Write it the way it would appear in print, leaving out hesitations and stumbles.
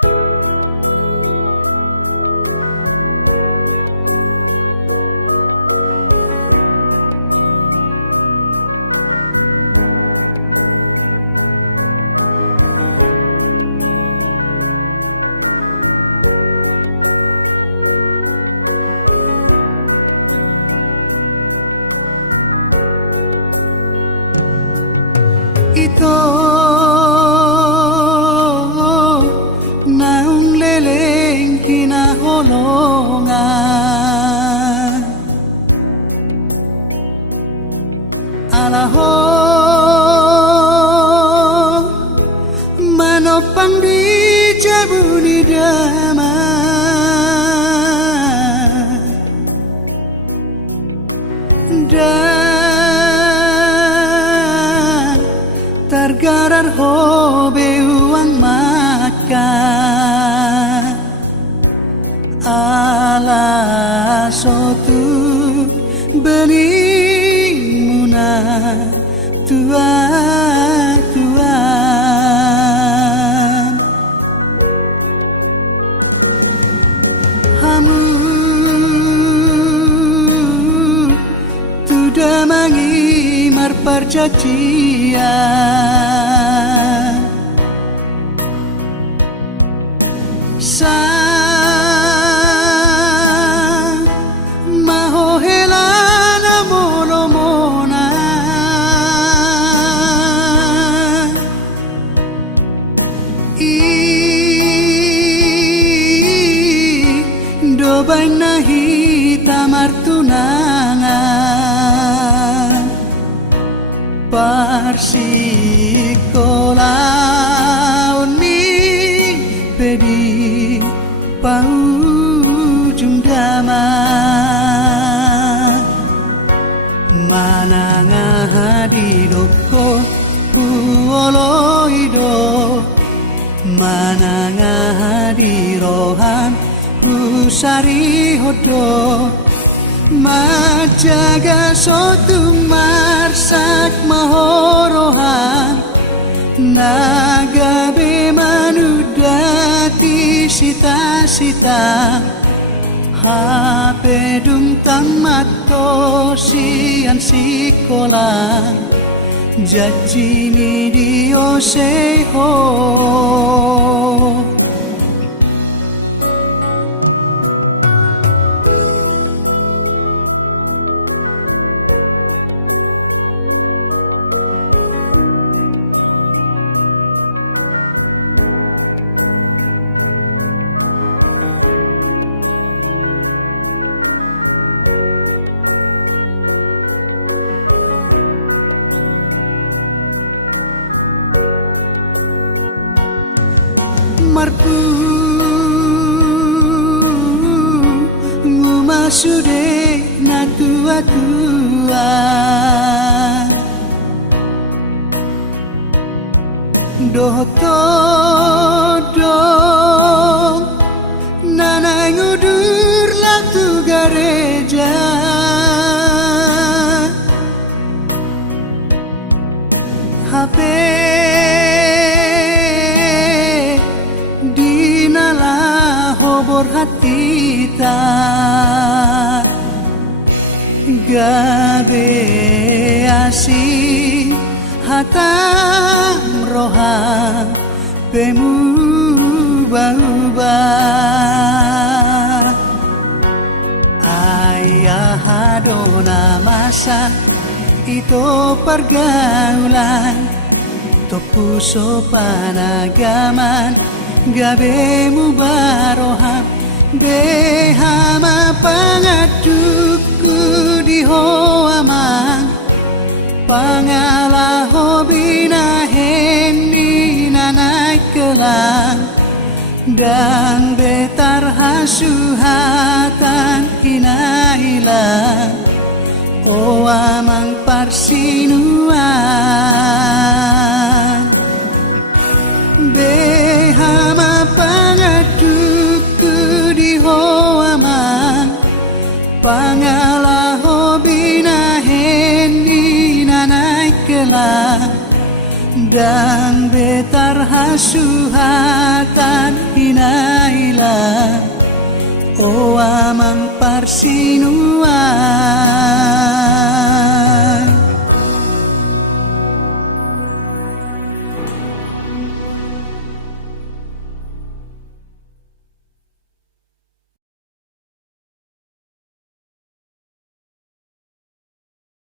Ito naong leleng kinaholongan alaho manopang di jabuni damai tergarar hobe uang makan ala sotu beli muna tua hamu tuda mangimar perjanjian sang mahohelana molomona dobay nahi tamar tunangan parsikola ni pedi paujung damai mananga hadidoko puoloido mananga hadirohan pusari hodo majaga sotung marsak mahorohan naga bemanudati sita-sita hape dung tamat sian sikolah jajini dio seho marku ngumasude na tua-tua dotodong nanay ngudur latu gareja HP hobor hatita gabe asi hatam roha pemu bauba ayah adona masa itu pergaulan topuso panagaman gabe mubaroham behama pangaduku di hoamang pangala hobina hendi nanai kelang dan betar hasuhatan hinailang o amang parsinuan behama pangaduku di hoamang pangala hobina hendi nanai kelang dan betar hasuhatan hinaila o amang parsinuan